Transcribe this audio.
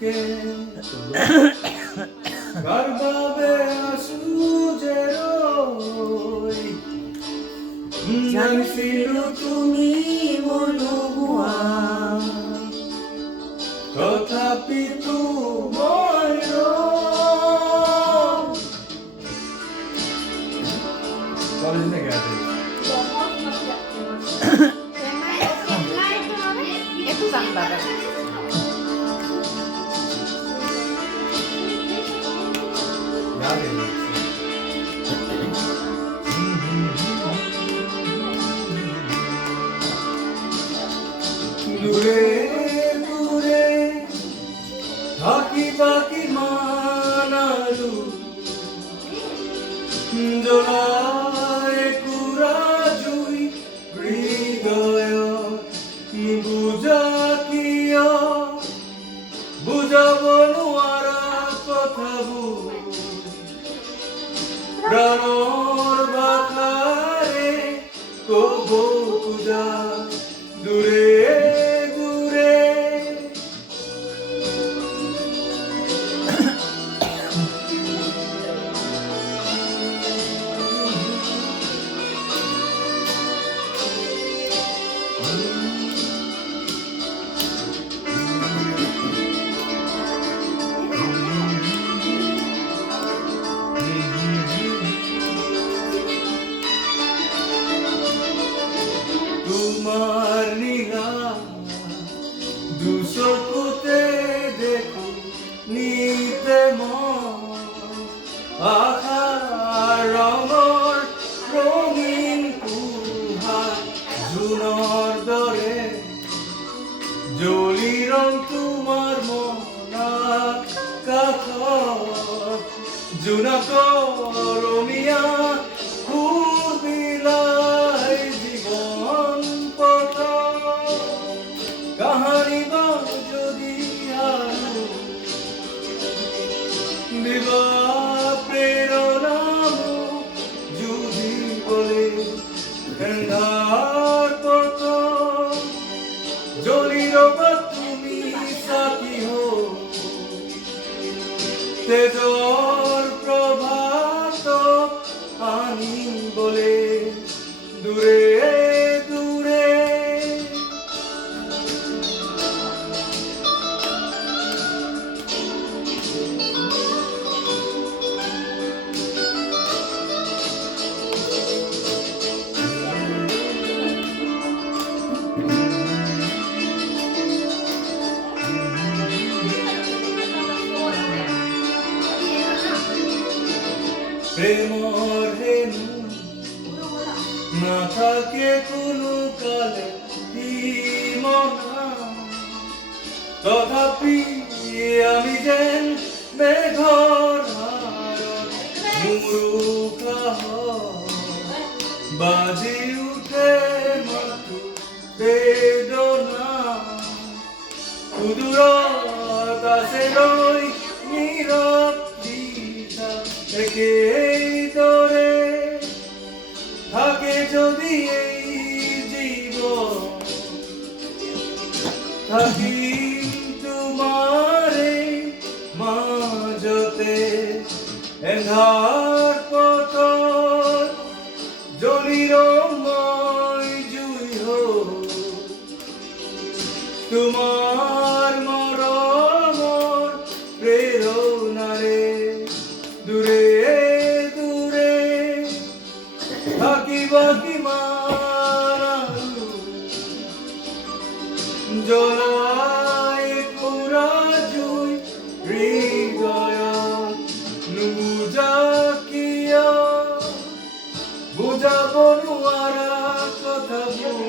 বুকে কারবাবে আসু যে রই জানিছিলো তুমি মনোগুয়া তথাপি তোমার कॉलेज में गए थे itu sang barat याद है दूरे दूरे थाकी बाकी मानालू জলায় কুরা জুই হৃদয় বুঝা কিয় বুঝাব নোৱাৰা কথাবোৰ প্রাণৰ ভাষাৰে কব খোজা দূৰে দূৰে তোমার নীলা দুচকুতে দেখো নিতে আশাৰ ৰঙৰ ৰঙীন পোহৰ জোনৰ দৰে জ্বলি ৰং তোমাৰ মনৰ কাষত জোনাক ৰঙীয়া ফুলবিলাই জীৱন পথ কাহানী বা যদি আৰু দিবা প্ৰেৰণা মোক যুঁজিবলৈ এন্ধাৰ পথ জ্বলি ৰবা তুমি চাকি হৈ তেজৰ প্ৰভাত আনিবলে দূৰে দূৰে প্রেমর হেনু না থাকে কোনো কালে মনা তথাপি আমি যেন মেঘর হাৰত মুৰুখা বাজি উঠে মাথো বেদনা সুদূৰত আছে ৰৈ নীৰৱ দিশা একেদৰে থাকে যদি এই জীবন থাকিম তোমাৰে মাজতে এন্ধাৰ পথত জ্বলি ৰম মই জুই হৈ তোমাৰ মৰমৰ প্ৰেৰণাৰে দূৰে দূৰে থাকিবা কিমান আৰু জ্বলাই কুৰা জুই হৃদয়ত নুবুজা কিয় বুজাব নোৱাৰা কথাবোৰ